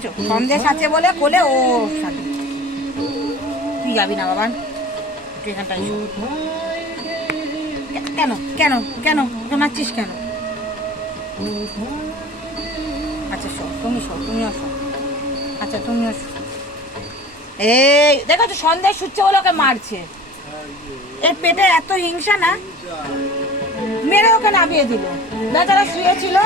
দেখেছো সন্দেশ আছে বলে কোলে ও সাথে তুই যাবি না বাবা তুই এখানটায় কেন কেন কেন মারছিস কেন আচ্ছা শো তুমিও শো আচ্ছা তুমিও শো এই দেখো তো সন্দেশ সুচ্ছে বলে ওকে মারছে এর পেটে এত হিংসা না মেরে ওকে নামিয়ে দিল বেচারা শুয়েছিল